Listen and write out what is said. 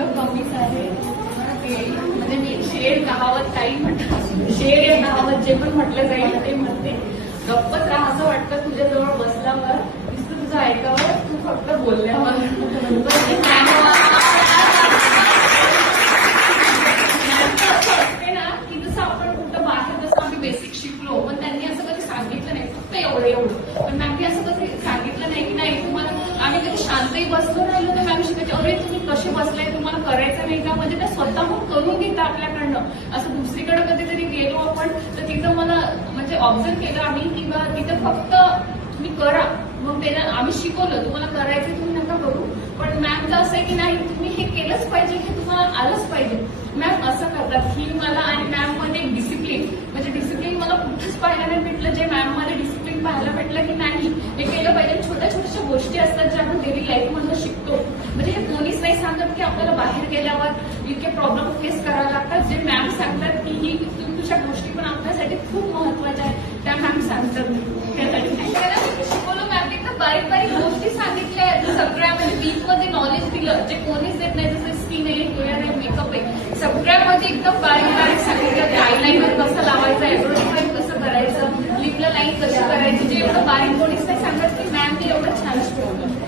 इतकं कमीच आहे. म्हणजे मी शेर कहावत काही म्हटलं, शेर या कहावत जे पण म्हटलं जाईल ते म्हणते. गप्पच राहा असं वाटतं तुझ्याजवळ बसल्यावर, नुसतं तुझं ऐकावं, तू फक्त बोलल्यावर. असते ना की जसं आपण कुठं बाहेर जसं आम्ही बेसिक शिकलो, पण त्यांनी असं कधी सांगितलं नाही, फक्त एवढं. पण मॅमनी असं कधी सांगितलं नाही की नाही तुम्हाला, आम्ही कधी शांतही बसलो राहिलो तर मॅम शिकायचे, अरे तुम्ही कसे बसलाय, तुम्हाला करायचं नाही का, म्हणजे त्या स्वतःहून करून घेता आपल्याकडनं. असं दुसरीकडे कधीतरी गेलो आपण तर तिथं मला म्हणजे ऑब्झर्व केलं आम्ही किंवा तिथं फक्त तुम्ही करा, मग त्याला आम्ही शिकवलं तुम्हाला करायचं तुम्ही नका करू. पण मॅमचं असं आहे की नाही तुम्ही हे केलंच पाहिजे, हे तुम्हाला आलंच पाहिजे. मॅम असं करतात ही मला, आणि मॅम मध्ये डिसिप्लिन, म्हणजे डिसिप्लिन मला कुठेच पाहायला नाही भेटलं. जे मॅम मध्ये डिसिप्लिन पाहायला भेटलं की नाही हे केलं पाहिजे. छोट्या छोट्याशा गोष्टी असतात ज्या आपण डेली लाईफ मधून शिकतो, म्हणजे हे कोणीच नाही सांगत की आपल्याला बाहेर गेल्यावर इतके प्रॉब्लेम फेस करावे लागतात. जे मॅम सांगतात की ही तुझ्या गोष्टी पण आपल्यासाठी खूप महत्वाच्या आहेत, त्या मॅम सांगतात. त्यासाठी शिकवलं मॅम तर बारीक बारीक गोष्टी सांगितल्या, सगळ्या म्हणजे डीपमध्ये नॉलेज दिलं जे कोणीच देत नाही. जसं स्किन आहे, हेअर आहे, मेकअप आहे, सगळ्यामध्ये एकदम बारीक बारीक सांगितलं. आयलाइनर कसं लावायचं, आयब्रो कसं करायचं, लिपला लाईन कशी करायची, जे एवढं बारीक कोणीच नाही सांगत की मॅम ते एवढं छान शिकवलं.